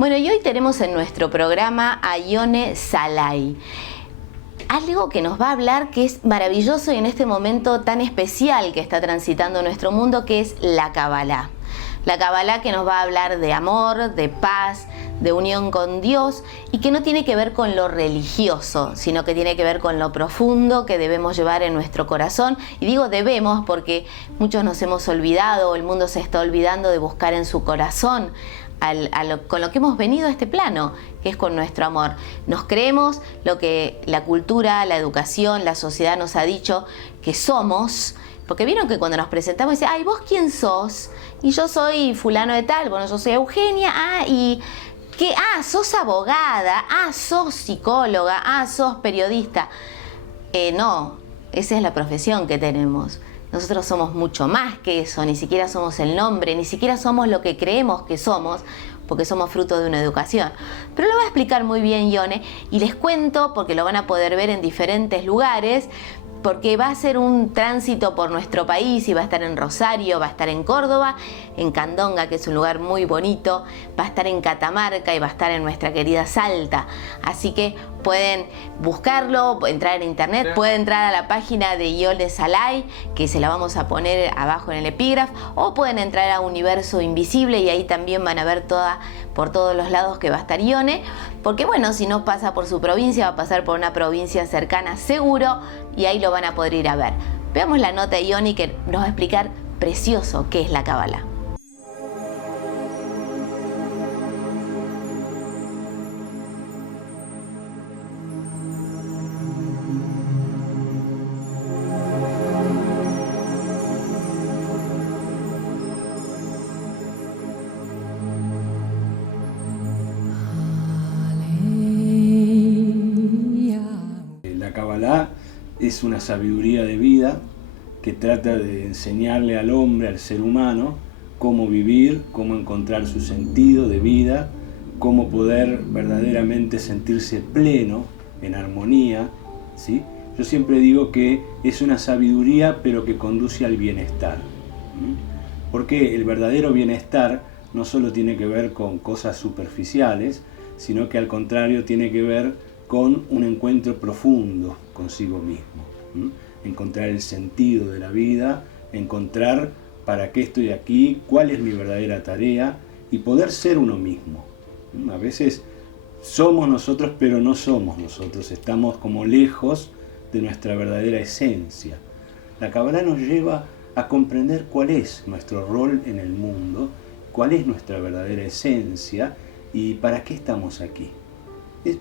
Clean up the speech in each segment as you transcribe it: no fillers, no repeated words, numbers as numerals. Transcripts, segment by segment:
Bueno, y hoy tenemos en nuestro programa a Ione Sallai. Algo que nos va a hablar que es maravilloso y en este momento tan especial que está transitando nuestro mundo, que es la Kabbalah. La Kabbalah que nos va a hablar de amor, de paz, de unión con Dios y que no tiene que ver con lo religioso, sino que tiene que ver con lo profundo que debemos llevar en nuestro corazón. Y digo debemos porque muchos nos hemos olvidado, o el mundo se está olvidando de buscar en su corazón con lo que hemos venido a este plano, que es con nuestro amor. Nos creemos lo que la cultura, la educación, la sociedad nos ha dicho que somos, porque vieron que cuando nos presentamos dicen, ay, ¿vos quién sos? Y yo soy fulano de tal, bueno, yo soy Eugenia, y ¿qué? Sos abogada, sos psicóloga, sos periodista. No, esa es la profesión que tenemos. Nosotros somos mucho más que eso, ni siquiera somos el nombre, ni siquiera somos lo que creemos que somos, porque somos fruto de una educación. Pero lo va a explicar muy bien Ione, y les cuento, porque lo van a poder ver en diferentes lugares, porque va a ser un tránsito por nuestro país y va a estar en Rosario, va a estar en Córdoba, en Candonga, que es un lugar muy bonito, va a estar en Catamarca y va a estar en nuestra querida Salta. Así que pueden buscarlo, entrar en internet, pueden entrar a la página de Ione Sallai, que se la vamos a poner abajo en el epígrafo, o pueden entrar a Universo Invisible y ahí también van a ver por todos los lados que va a estar Ione, porque bueno, si no pasa por su provincia, va a pasar por una provincia cercana seguro y ahí lo van a poder ir a ver. Veamos la nota de Ione que nos va a explicar precioso qué es la Kabbalah. La Kabbalah es una sabiduría de vida que trata de enseñarle al hombre, al ser humano, cómo vivir, cómo encontrar su sentido de vida, cómo poder verdaderamente sentirse pleno, en armonía, ¿sí? Yo siempre digo que es una sabiduría pero que conduce al bienestar, ¿sí? Porque el verdadero bienestar no solo tiene que ver con cosas superficiales, sino que al contrario tiene que ver con un encuentro profundo consigo mismo, ¿sí? Encontrar el sentido de la vida, encontrar para qué estoy aquí, cuál es mi verdadera tarea y poder ser uno mismo. A veces somos nosotros, pero no somos nosotros, estamos como lejos de nuestra verdadera esencia. La Kabbalah nos lleva a comprender cuál es nuestro rol en el mundo, cuál es nuestra verdadera esencia y para qué estamos aquí.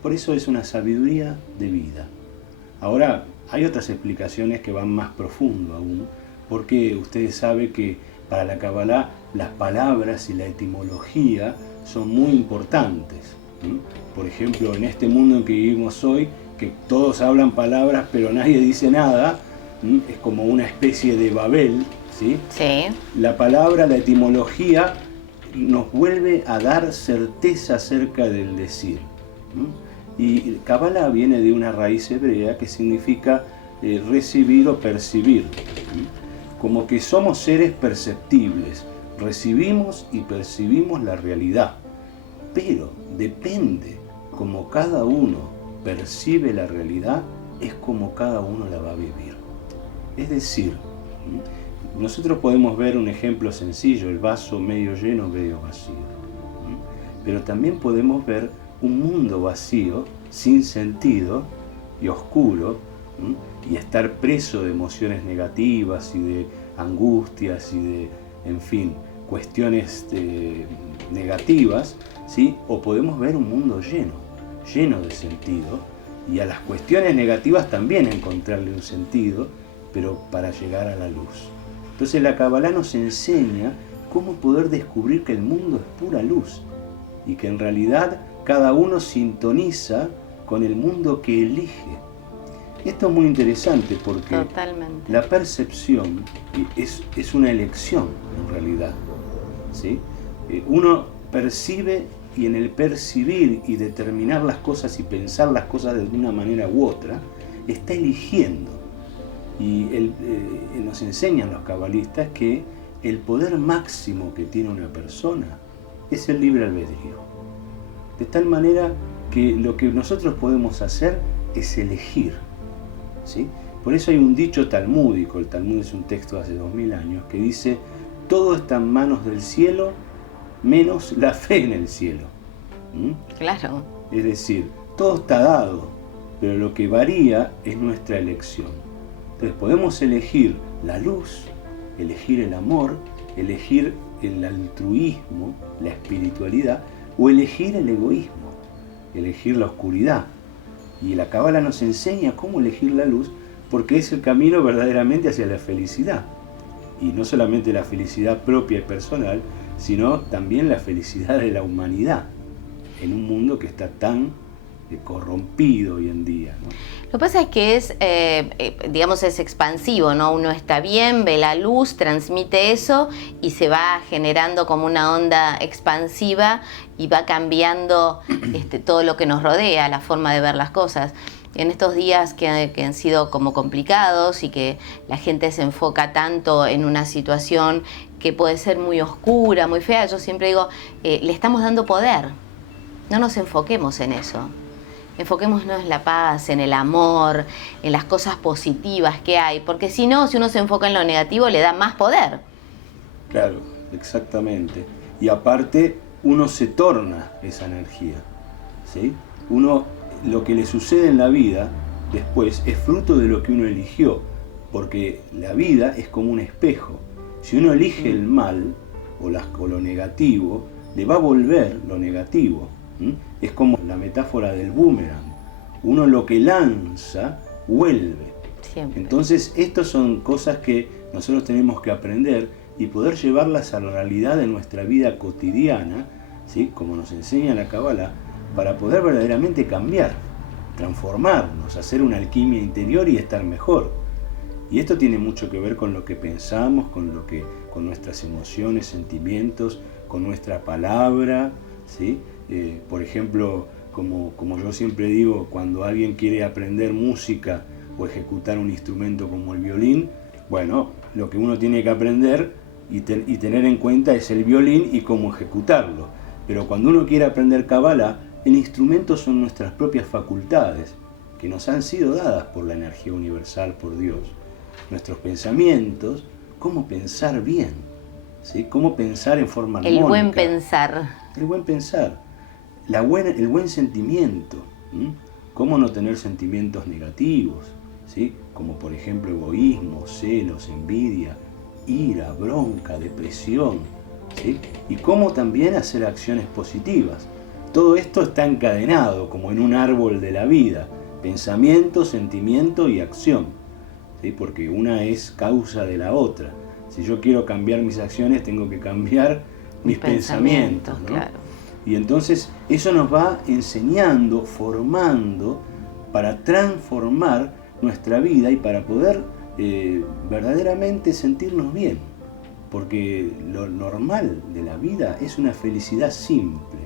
Por eso es una sabiduría de vida. Ahora, hay otras explicaciones que van más profundo aún, porque ustedes saben que para la Kabbalah las palabras y la etimología son muy importantes, ¿sí? Por ejemplo, en este mundo en que vivimos hoy, que todos hablan palabras pero nadie dice nada, ¿sí? Es como una especie de Babel, ¿sí? Sí. La palabra, la etimología, nos vuelve a dar certeza acerca del decir, ¿sí? Y Kabbalah viene de una raíz hebrea que significa recibir o percibir, ¿sí? Como que somos seres perceptibles, recibimos y percibimos la realidad, pero depende como cada uno percibe la realidad, es como cada uno la va a vivir. Es decir, nosotros podemos ver un ejemplo sencillo, el vaso medio lleno, medio vacío, pero también podemos ver un mundo vacío, sin sentido y oscuro, y estar preso de emociones negativas y de angustias y de, en fin, cuestiones negativas, ¿sí? O podemos ver un mundo lleno de sentido, y a las cuestiones negativas también encontrarle un sentido, pero para llegar a la luz. Entonces la Kabbalah nos enseña cómo poder descubrir que el mundo es pura luz y que en realidad cada uno sintoniza con el mundo que elige. Esto es muy interesante porque totalmente. La percepción es una elección en realidad, ¿sí? Uno percibe y en el percibir y determinar las cosas y pensar las cosas de una manera u otra, está eligiendo. Y nos enseñan los cabalistas que el poder máximo que tiene una persona es el libre albedrío. De tal manera que lo que nosotros podemos hacer es elegir, ¿sí? Por eso hay un dicho talmúdico, el Talmud es un texto de hace 2000 años, que dice: todo está en manos del cielo, menos la fe en el cielo. Claro. Es decir, todo está dado, pero lo que varía es nuestra elección. Entonces podemos elegir la luz, elegir el amor, elegir el altruismo, la espiritualidad, o elegir el egoísmo, elegir la oscuridad. Y la Cábala nos enseña cómo elegir la luz, porque es el camino verdaderamente hacia la felicidad. Y no solamente la felicidad propia y personal, sino también la felicidad de la humanidad, en un mundo que está tan corrompido hoy en día, ¿no? Lo que pasa es que es, digamos, es expansivo, ¿no? Uno está bien, ve la luz, transmite eso y se va generando como una onda expansiva y va cambiando todo lo que nos rodea, la forma de ver las cosas. En estos días que han sido como complicados y que la gente se enfoca tanto en una situación que puede ser muy oscura, muy fea, yo siempre digo, le estamos dando poder. No nos enfoquemos en eso. Enfoquémonos en la paz, en el amor, en las cosas positivas que hay, porque si no, si uno se enfoca en lo negativo, le da más poder. Claro, exactamente. Y aparte, uno se torna esa energía, ¿sí? Lo que le sucede en la vida después es fruto de lo que uno eligió, porque la vida es como un espejo. Si uno elige el mal o lo negativo, le va a volver lo negativo. Es como la metáfora del boomerang. Uno lo que lanza, vuelve. Siempre. Entonces, estas son cosas que nosotros tenemos que aprender y poder llevarlas a la realidad de nuestra vida cotidiana, ¿sí? Como nos enseña la Cábala, para poder verdaderamente cambiar, transformarnos, hacer una alquimia interior y estar mejor. Y esto tiene mucho que ver con lo que pensamos, con nuestras emociones, sentimientos, con nuestra palabra, ¿sí? Por ejemplo, como yo siempre digo, cuando alguien quiere aprender música o ejecutar un instrumento como el violín, bueno, lo que uno tiene que aprender y tener en cuenta es el violín y cómo ejecutarlo. Pero cuando uno quiere aprender Cábala, el instrumento son nuestras propias facultades, que nos han sido dadas por la energía universal, por Dios. Nuestros pensamientos, cómo pensar bien, ¿sí? Cómo pensar en forma armónica. El buen pensar. El buen pensar. El buen sentimiento, cómo no tener sentimientos negativos, ¿sí? Como por ejemplo egoísmo, celos, envidia, ira, bronca, depresión, ¿sí? Y cómo también hacer acciones positivas. Todo esto está encadenado como en un árbol de la vida, pensamiento, sentimiento y acción, ¿sí? Porque una es causa de la otra. Si yo quiero cambiar mis acciones, tengo que cambiar mis pensamientos, ¿no? Claro. Y entonces eso nos va enseñando, formando, para transformar nuestra vida y para poder verdaderamente sentirnos bien. Porque lo normal de la vida es una felicidad simple.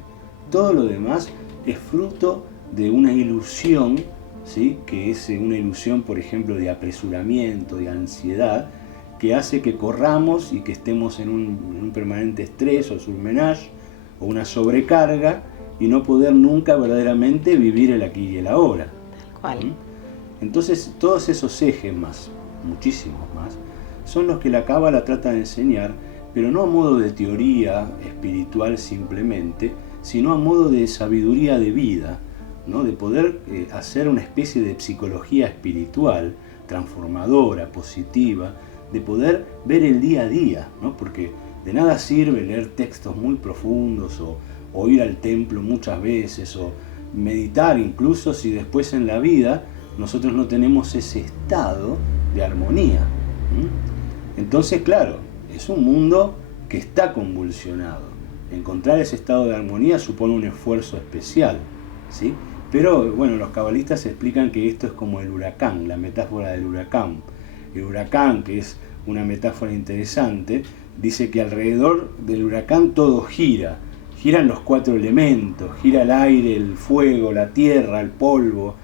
Todo lo demás es fruto de una ilusión, ¿sí? Que es una ilusión, por ejemplo, de apresuramiento, de ansiedad, que hace que corramos y que estemos en un permanente estrés o surmenage, o una sobrecarga, y no poder nunca verdaderamente vivir el aquí y el ahora. Tal cual. Entonces, todos esos ejes más, muchísimos más, son los que la Cábala trata de enseñar, pero no a modo de teoría espiritual simplemente, sino a modo de sabiduría de vida, ¿no? De poder hacer una especie de psicología espiritual, transformadora, positiva, de poder ver el día a día, ¿no? Porque de nada sirve leer textos muy profundos o ir al templo muchas veces o meditar incluso si después en la vida nosotros no tenemos ese estado de armonía. Entonces, claro, es un mundo que está convulsionado. Encontrar ese estado de armonía supone un esfuerzo especial, ¿sí? Pero bueno, los cabalistas explican que esto es como el huracán, la metáfora del huracán. El huracán, que es una metáfora interesante, dice que alrededor del huracán todo gira. Giran los 4 elementos, gira el aire, el fuego, la tierra, el polvo,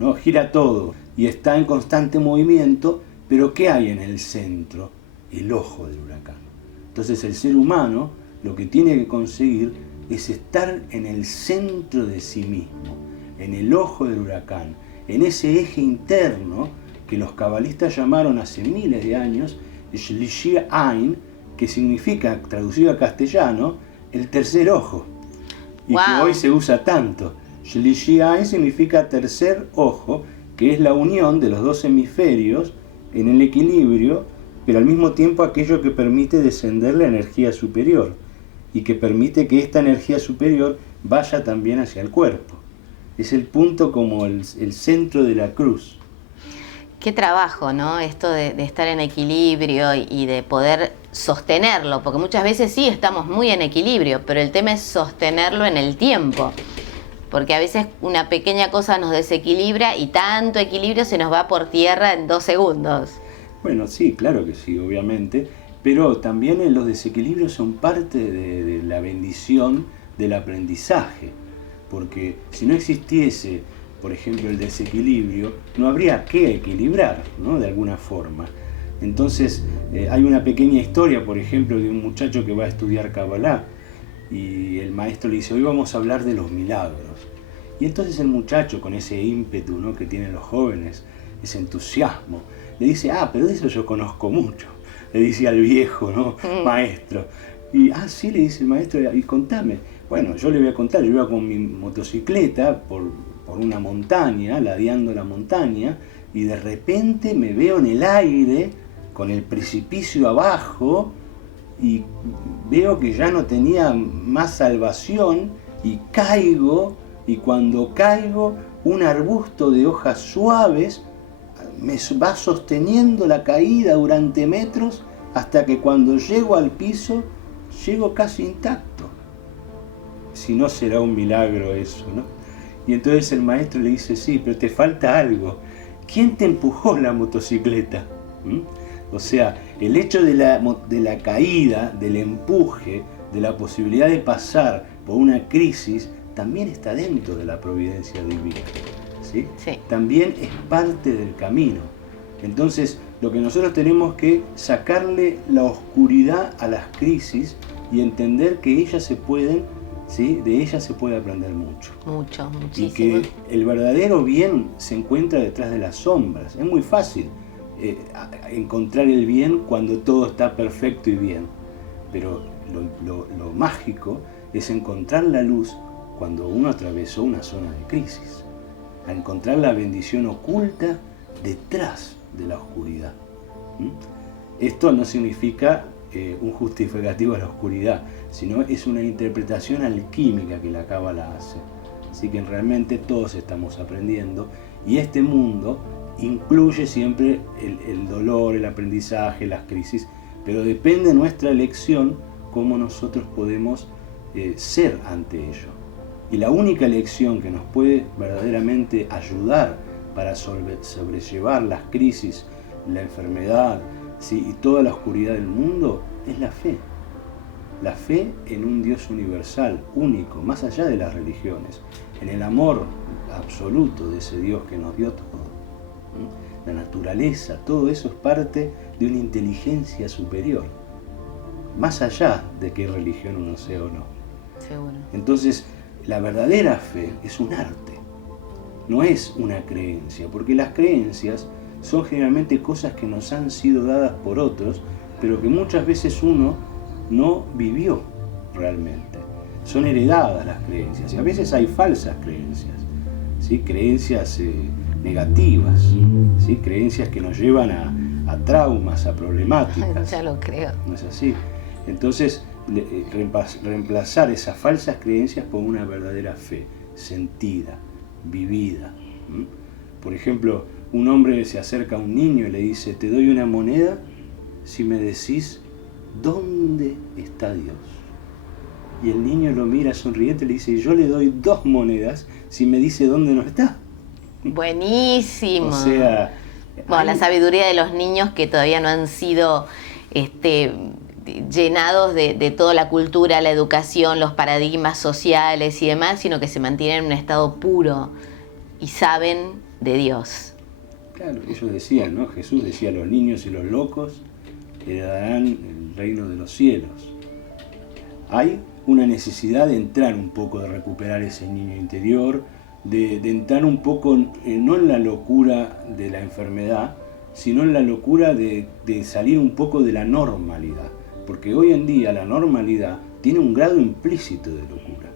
¿no? Gira todo y está en constante movimiento, pero ¿qué hay en el centro? El ojo del huracán. Entonces el ser humano lo que tiene que conseguir es estar en el centro de sí mismo, en el ojo del huracán, en ese eje interno que los cabalistas llamaron hace miles de años Shlishi Ain, que significa, traducido a castellano, el tercer ojo, y wow, que hoy se usa tanto. Shlishi Ain significa tercer ojo, que es la unión de los dos hemisferios en el equilibrio, pero al mismo tiempo aquello que permite descender la energía superior y que permite que esta energía superior vaya también hacia el cuerpo. Es el punto como el centro de la cruz. Qué trabajo, ¿no? Esto de estar en equilibrio y de poder sostenerlo, porque muchas veces sí estamos muy en equilibrio, pero el tema es sostenerlo en el tiempo, porque a veces una pequeña cosa nos desequilibra y tanto equilibrio se nos va por tierra en 2 segundos. Bueno, sí, claro que sí, obviamente, pero también los desequilibrios son parte de la bendición del aprendizaje, porque si no existiese, por ejemplo, el desequilibrio, no habría que equilibrar, ¿no? De alguna forma. Entonces, hay una pequeña historia, por ejemplo, de un muchacho que va a estudiar Kabbalah y el maestro le dice, hoy vamos a hablar de los milagros. Y entonces el muchacho, con ese ímpetu, ¿no?, que tienen los jóvenes, ese entusiasmo, le dice, pero de eso yo conozco mucho, le dice al viejo, ¿no?, maestro. Y, sí, le dice el maestro, y contame. Bueno, yo le voy a contar, yo iba con mi motocicleta por una montaña, ladeando la montaña, y de repente me veo en el aire, con el precipicio abajo, y veo que ya no tenía más salvación, y caigo, y cuando caigo, un arbusto de hojas suaves me va sosteniendo la caída durante metros, hasta que cuando llego al piso, llego casi intacto. Si no será un milagro eso, ¿no? Y entonces el maestro le dice, sí, pero te falta algo. ¿Quién te empujó la motocicleta? O sea, el hecho de la caída, del empuje, de la posibilidad de pasar por una crisis, también está dentro de la providencia divina, ¿sí? Sí. También es parte del camino. Entonces, lo que nosotros tenemos que sacarle la oscuridad a las crisis y entender que ellas se pueden, ¿sí?, de ellas se puede aprender mucho. Mucho, muchísimo. Y que el verdadero bien se encuentra detrás de las sombras. Es muy fácil encontrar el bien cuando todo está perfecto y bien. Pero lo mágico es encontrar la luz cuando uno atravesó una zona de crisis. A encontrar la bendición oculta detrás de la oscuridad. Esto no significa un justificativo a la oscuridad, sino es una interpretación alquímica que la Cábala hace. Así que realmente todos estamos aprendiendo, y este mundo incluye siempre el dolor, el aprendizaje, las crisis, pero depende de nuestra elección cómo nosotros podemos ser ante ello. Y la única elección que nos puede verdaderamente ayudar para sobrellevar las crisis, la enfermedad, ¿sí?, y toda la oscuridad del mundo, es la fe. La fe en un Dios universal, único, más allá de las religiones, en el amor absoluto de ese Dios que nos dio todo. La naturaleza, todo eso es parte de una inteligencia superior, más allá de qué religión uno sea o no. Seguro. Entonces, la verdadera fe es un arte, no es una creencia, porque las creencias son generalmente cosas que nos han sido dadas por otros, pero que muchas veces uno no vivió realmente. Son heredadas las creencias, y a veces hay falsas creencias, ¿sí?, creencias negativas, ¿sí?, creencias que nos llevan a traumas, a problemáticas. Ya lo creo. ¿No es así? Entonces, reemplazar esas falsas creencias por una verdadera fe, sentida, vivida. Por ejemplo, un hombre se acerca a un niño y le dice, te doy una moneda si me decís dónde está Dios. Y el niño lo mira sonriente y le dice, yo le doy 2 monedas si me dice dónde no está. Buenísimo. O sea, bueno, la sabiduría de los niños que todavía no han sido llenados de toda la cultura, la educación, los paradigmas sociales y demás, sino que se mantienen en un estado puro y saben de Dios. Claro, ellos decían, ¿no? Jesús decía, los niños y los locos heredarán el reino de los cielos. Hay una necesidad de entrar un poco, de recuperar ese niño interior, de entrar un poco, no en la locura de la enfermedad, sino en la locura de salir un poco de la normalidad. Porque hoy en día la normalidad tiene un grado implícito de locura.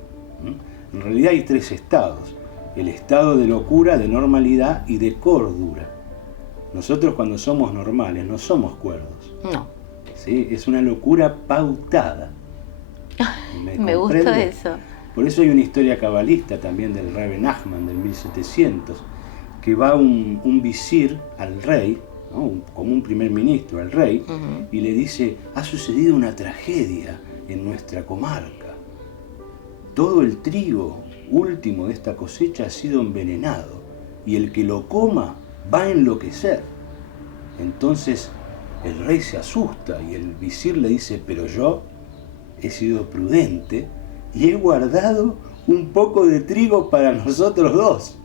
En realidad hay 3 estados: el estado de locura, de normalidad y de cordura. Nosotros cuando somos normales no somos cuerdos. No. ¿Sí? Es una locura pautada. Me gusta eso. Por eso hay una historia cabalista también del Rebbe Nachman del 1700, que va un visir al rey, ¿no? Como un primer ministro al rey, y le dice: ha sucedido una tragedia en nuestra comarca. Todo el trigo último de esta cosecha ha sido envenenado y el que lo coma va a enloquecer. Entonces el rey se asusta y el visir le dice: pero yo he sido prudente y he guardado un poco de trigo para nosotros 2.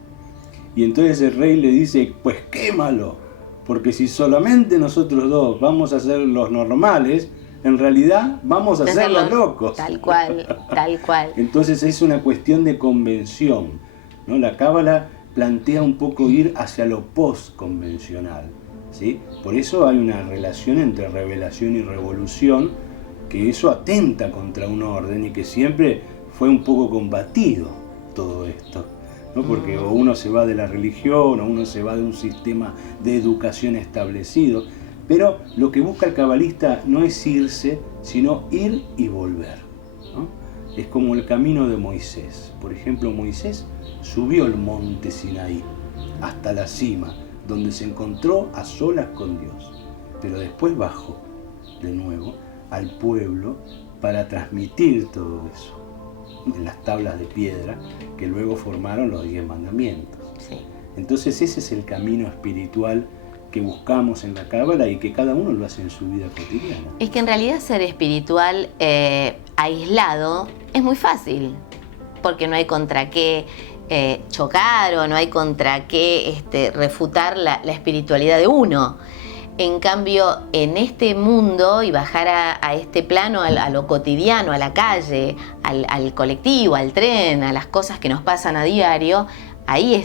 Y entonces el rey le dice: pues quémalo, porque si solamente nosotros 2 vamos a ser los normales, en realidad vamos a ser los locos. Tal cual, tal cual. Entonces es una cuestión de convención, ¿no? La Cábala plantea un poco ir hacia lo post-convencional, ¿sí? Por eso hay una relación entre revelación y revolución, que eso atenta contra un orden y que siempre fue un poco combatido todo esto, ¿no? Porque o uno se va de la religión o uno se va de un sistema de educación establecido. Pero lo que busca el cabalista no es irse, sino ir y volver, ¿no? Es como el camino de Moisés. Por ejemplo, Moisés subió el monte Sinaí hasta la cima, donde se encontró a solas con Dios. Pero después bajó de nuevo al pueblo para transmitir todo eso en las tablas de piedra que luego formaron los 10 mandamientos. Sí. Entonces ese es el camino espiritual que buscamos en la Cábala y que cada uno lo hace en su vida cotidiana. Es que en realidad ser espiritual aislado es muy fácil, porque no hay contra qué chocar o no hay contra qué refutar la espiritualidad de uno. En cambio, en este mundo y bajar a este plano, a lo cotidiano, a la calle, al colectivo, al tren, a las cosas que nos pasan a diario, ahí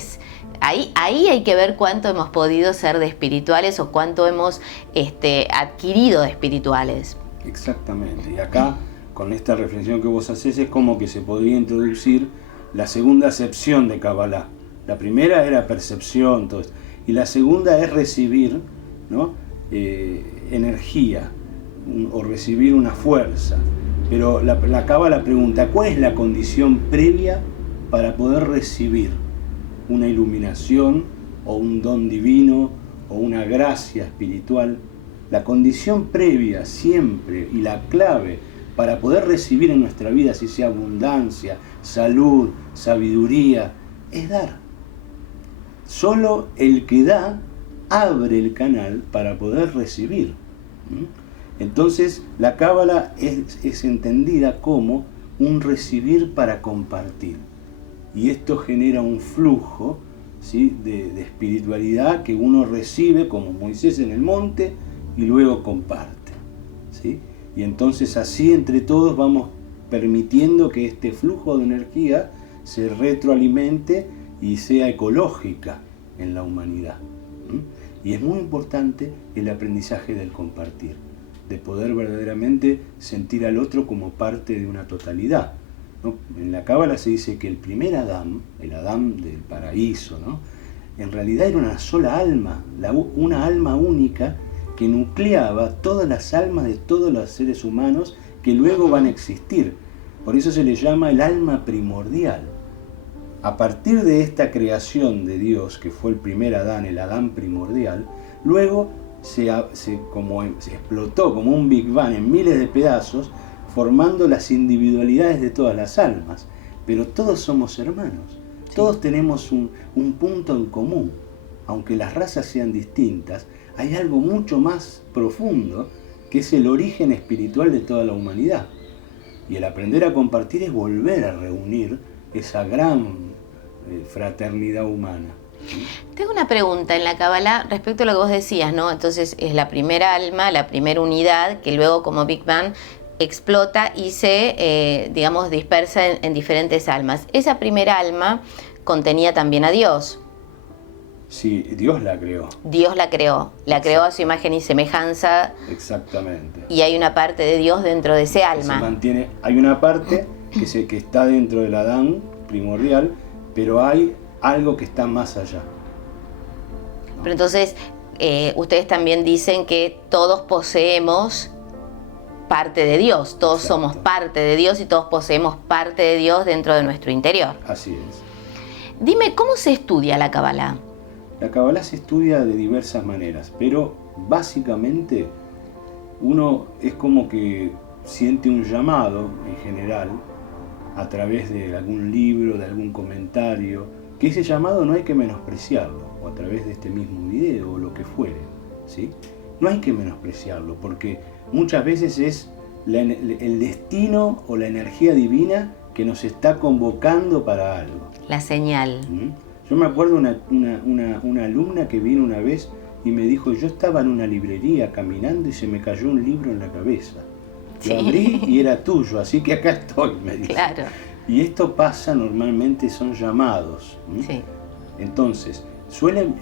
hay que ver cuánto hemos podido ser de espirituales o cuánto hemos adquirido de espirituales. Exactamente. Y acá, con esta reflexión que vos hacés, es como que se podría introducir la segunda acepción de Kabbalah. La primera era percepción, todo esto. Y la segunda es recibir, ¿no? Energía o recibir una fuerza. Pero la Kabbalah pregunta: ¿cuál es la condición previa para poder recibir una iluminación o un don divino o una gracia espiritual? La condición previa siempre y la clave para poder recibir en nuestra vida, si sea abundancia, salud, sabiduría, es dar. Solo el que da abre el canal para poder recibir. Entonces la Cábala es entendida como un recibir para compartir. Y esto genera un flujo, ¿sí?, de espiritualidad que uno recibe como Moisés en el monte y luego comparte, ¿sí? Y entonces así entre todos vamos permitiendo que este flujo de energía se retroalimente y sea ecológica en la humanidad. Y es muy importante el aprendizaje del compartir, de poder verdaderamente sentir al otro como parte de una totalidad, ¿no? En la Cábala se dice que el primer Adán, el Adán del paraíso, ¿no?, en realidad era una sola alma, una alma única que nucleaba todas las almas de todos los seres humanos que luego van a existir. Por eso se le llama el alma primordial. A partir de esta creación de Dios, que fue el primer Adán, el Adán primordial, luego se explotó como un Big Bang en miles de pedazos, formando las individualidades de todas las almas. Pero todos somos hermanos, sí. Todos tenemos un punto en común. Aunque las razas sean distintas, hay algo mucho más profundo, que es el origen espiritual de toda la humanidad. Y el aprender a compartir es volver a reunir esa gran fraternidad humana. Tengo una pregunta en la Cábala respecto a lo que vos decías, ¿no? Entonces es la primera alma, la primera unidad, que luego como Big Bang explota y se, digamos, dispersa en diferentes almas. Esa primera alma contenía también a Dios. Sí, Dios la creó. Dios la creó a su imagen y semejanza. Exactamente. Y hay una parte de Dios dentro de ese alma. Se mantiene, hay una parte que está dentro del Adán primordial, pero hay algo que está más allá. Pero entonces, ustedes también dicen que todos poseemos parte de Dios, todos Exacto. somos parte de Dios y todos poseemos parte de Dios dentro de nuestro interior. Así es. Dime, ¿cómo se estudia la Kabbalah? La Kabbalah se estudia de diversas maneras, pero básicamente uno es como que siente un llamado en general a través de algún libro, de algún comentario, que ese llamado no hay que menospreciarlo, o a través de este mismo video o lo que fuere, ¿sí? No hay que menospreciarlo, porque muchas veces es el destino o la energía divina que nos está convocando para algo. La señal. Yo me acuerdo una alumna que vino una vez y me dijo, yo estaba en una librería caminando y se me cayó un libro en la cabeza. Lo abrí y era tuyo, así que acá estoy, me dice. Claro. Y esto pasa normalmente, son llamados. Sí. Entonces,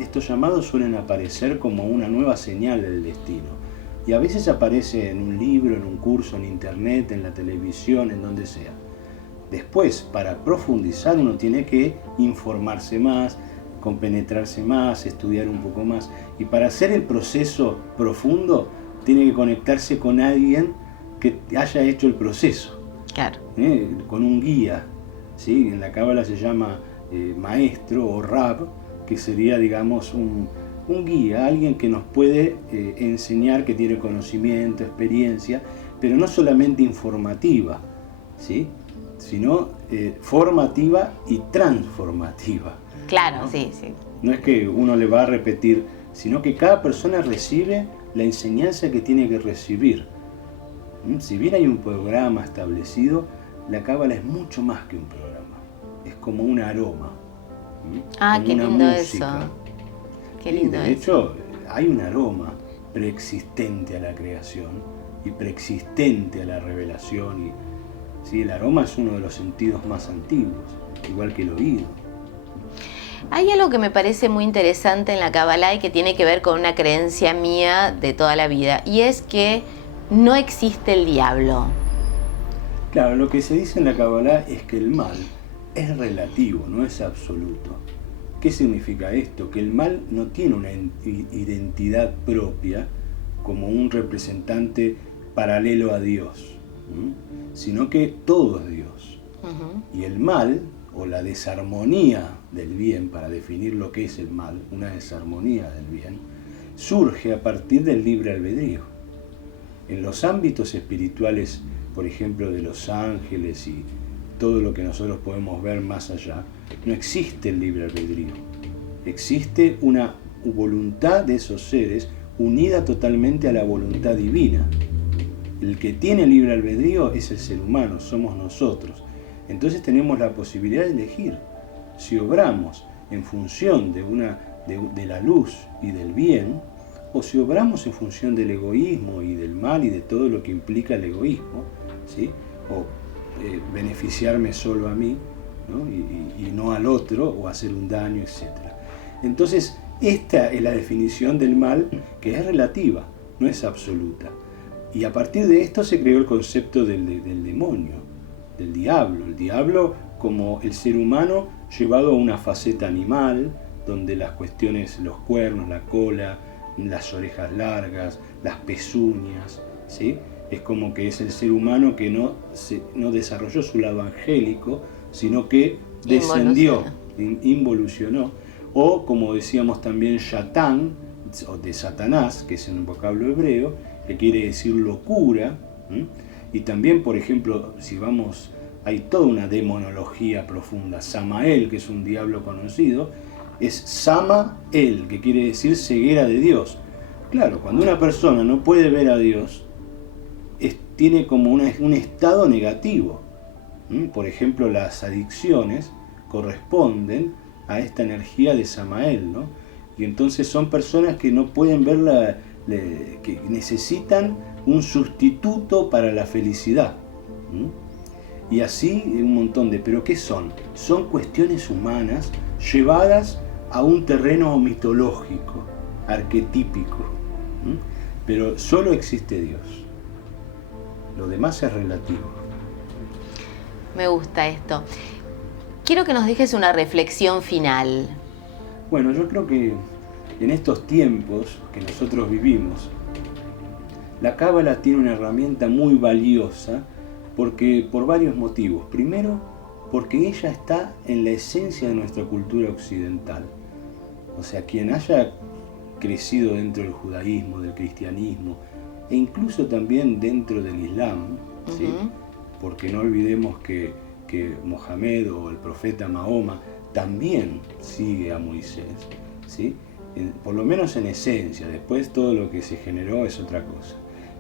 estos llamados suelen aparecer como una nueva señal del destino. Y a veces aparece en un libro, en un curso, en internet, en la televisión, en donde sea. Después, para profundizar, uno tiene que informarse más, compenetrarse más, estudiar un poco más. Y para hacer el proceso profundo, tiene que conectarse con alguien que haya hecho el proceso. Claro. Con un guía, ¿sí? En la Cábala se llama maestro o rab, que sería, digamos, un guía, alguien que nos puede enseñar, que tiene conocimiento, experiencia, pero no solamente informativa, ¿sí? Sino formativa y transformativa. Claro, ¿no? sí, sí. No es que uno le va a repetir, sino que cada persona recibe la enseñanza que tiene que recibir. Si bien hay un programa establecido, la Cábala es mucho más que un programa. Es como un aroma. Ah, como qué una lindo música. eso. Qué lindo de eso. hecho, hay un aroma preexistente a la creación y preexistente a la revelación. Sí, el aroma es uno de los sentidos más antiguos, igual que el oído. Hay algo que me parece muy interesante en la Kabbalah y que tiene que ver con una creencia mía de toda la vida, y es que no existe el diablo. Claro, lo que se dice en la Kabbalah es que el mal es relativo, no es absoluto. ¿Qué significa esto? Que el mal no tiene una identidad propia como un representante paralelo a Dios, sino que todo es Dios. Y el mal, o la desarmonía del bien, para definir lo que es el mal, una desarmonía del bien, surge a partir del libre albedrío. En los ámbitos espirituales, por ejemplo, de los ángeles y todo lo que nosotros podemos ver más allá, no existe el libre albedrío. Existe una voluntad de esos seres unida totalmente a la voluntad divina. El que tiene libre albedrío es el ser humano, somos nosotros. Entonces tenemos la posibilidad de elegir si obramos en función de la luz y del bien, o si obramos en función del egoísmo y del mal y de todo lo que implica el egoísmo, ¿sí? O beneficiarme solo a mí, ¿no? Y no al otro, o hacer un daño, etc. Entonces, esta es la definición del mal, que es relativa, no es absoluta. Y a partir de esto se creó el concepto del demonio, del diablo. El diablo como el ser humano llevado a una faceta animal, donde las cuestiones, los cuernos, la cola, las orejas largas, las pezuñas, ¿sí? Es como que es el ser humano que no desarrolló su lado angélico, sino que descendió, involucionó. O como decíamos también, Shatán, o de Satanás, que es en un vocablo hebreo, que quiere decir locura. Y también, por ejemplo, si vamos, hay toda una demonología profunda. Samael, que es un diablo conocido, es Samael, que quiere decir ceguera de Dios. Claro, cuando una persona no puede ver a Dios, tiene como un estado negativo. Por ejemplo, las adicciones corresponden a esta energía de Samael, ¿no? Y entonces son personas que no pueden ver que necesitan un sustituto para la felicidad. Y así un montón de... ¿Pero qué son? Son cuestiones humanas llevadas a un terreno mitológico, arquetípico. Pero solo existe Dios. Lo demás es relativo. Me gusta esto. Quiero que nos dejes una reflexión final. Bueno, yo creo que en estos tiempos que nosotros vivimos, la Cábala tiene una herramienta muy valiosa por varios motivos. Primero, porque ella está en la esencia de nuestra cultura occidental. O sea, quien haya crecido dentro del judaísmo, del cristianismo, e incluso también dentro del Islam, ¿sí? Porque no olvidemos que Mohamed o el profeta Mahoma también sigue a Moisés, ¿sí? Por lo menos en esencia. Después todo lo que se generó es otra cosa.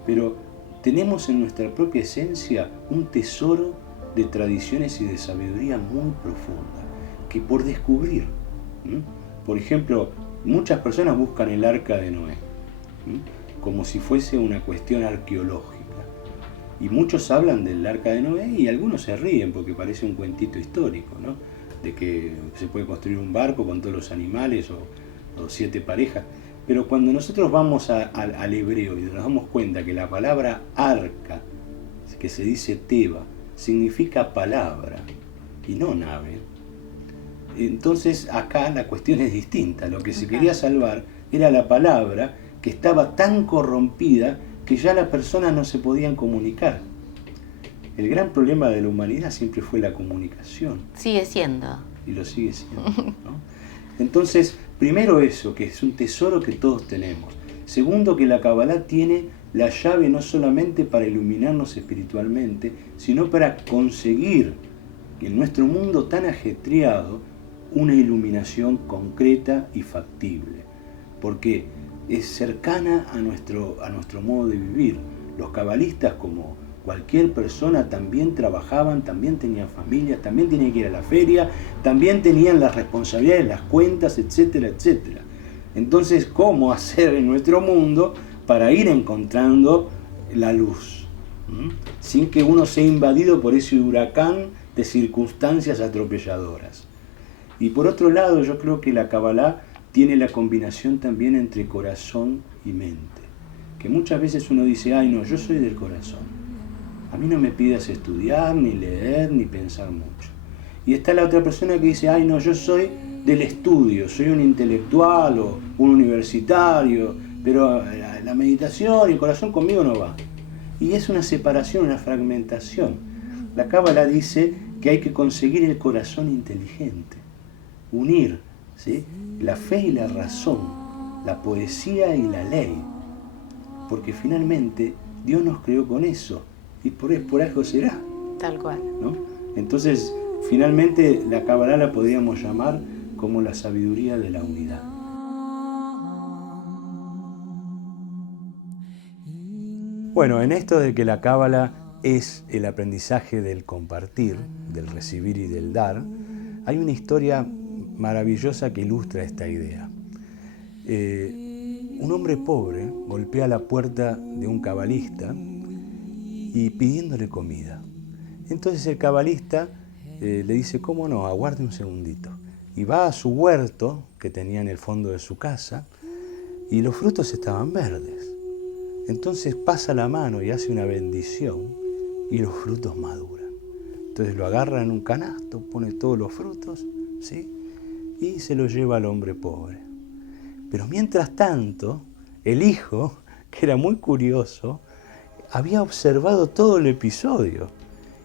Pero tenemos en nuestra propia esencia un tesoro de tradiciones y de sabiduría muy profunda, que por descubrir. Por ejemplo, muchas personas buscan el arca de Noé, como si fuese una cuestión arqueológica. Y muchos hablan del arca de Noé y algunos se ríen porque parece un cuentito histórico, ¿no? De que se puede construir un barco con todos los animales o 7 parejas. Pero cuando nosotros vamos al hebreo y nos damos cuenta que la palabra arca, que se dice teba, significa palabra y no nave, entonces acá la cuestión es distinta. Lo que se quería salvar era la palabra, que estaba tan corrompida que ya las personas no se podían comunicar. El gran problema de la humanidad siempre fue la comunicación. Sigue siendo. Y lo sigue siendo, ¿no? Entonces, primero eso, que es un tesoro que todos tenemos. Segundo, que la Kabbalah tiene la llave no solamente para iluminarnos espiritualmente, sino para conseguir en nuestro mundo tan ajetreado una iluminación concreta y factible. Porque es cercana a nuestro modo de vivir. Los cabalistas, como cualquier persona, también trabajaban, también tenían familias, también tenían que ir a la feria, también tenían las responsabilidades, las cuentas, etcétera, etcétera. Entonces, ¿cómo hacer en nuestro mundo para ir encontrando la luz? Sin que uno sea invadido por ese huracán de circunstancias atropelladoras. Y por otro lado, yo creo que la Kabbalah tiene la combinación también entre corazón y mente. Que muchas veces uno dice, ay no, yo soy del corazón. A mí no me pidas estudiar, ni leer, ni pensar mucho. Y está la otra persona que dice, ay no, yo soy del estudio, soy un intelectual o un universitario, pero la meditación y el corazón conmigo no va. Y es una separación, una fragmentación. La Cábala dice que hay que conseguir el corazón inteligente, unir, ¿sí?, la fe y la razón, la poesía y la ley, porque finalmente Dios nos creó con eso y por algo será. Tal cual. ¿No? Entonces, finalmente la Kabbalah la podríamos llamar como la sabiduría de la unidad. Bueno, en esto de que la Kabbalah es el aprendizaje del compartir, del recibir y del dar, hay una historia maravillosa que ilustra esta idea. Un hombre pobre golpea la puerta de un cabalista y pidiéndole comida. Entonces el cabalista le dice, ¿cómo no? Aguarde un segundito. Y va a su huerto, que tenía en el fondo de su casa, y los frutos estaban verdes. Entonces pasa la mano y hace una bendición y los frutos maduran. Entonces lo agarra en un canasto, pone todos los frutos, ¿sí?, y se lo lleva al hombre pobre. Pero mientras tanto, el hijo, que era muy curioso, había observado todo el episodio.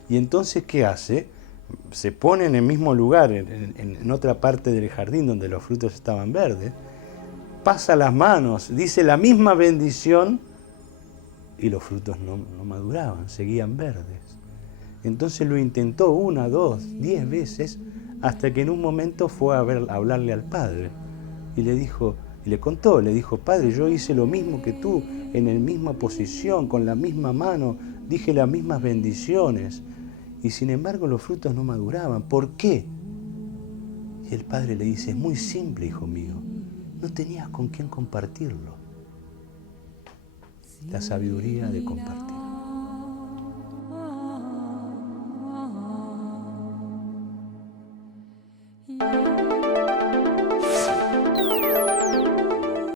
Y entonces, ¿qué hace? Se pone en el mismo lugar, en otra parte del jardín donde los frutos estaban verdes, pasa las manos, dice la misma bendición y los frutos no maduraban, seguían verdes. Entonces lo intentó 1, 2, 10 veces, hasta que en un momento fue a hablarle al padre y le dijo, y le contó, le dijo, padre, yo hice lo mismo que tú, en la misma posición, con la misma mano, dije las mismas bendiciones, y sin embargo los frutos no maduraban. ¿Por qué? Y el padre le dice, es muy simple, hijo mío, no tenías con quién compartirlo. la sabiduría de compartir.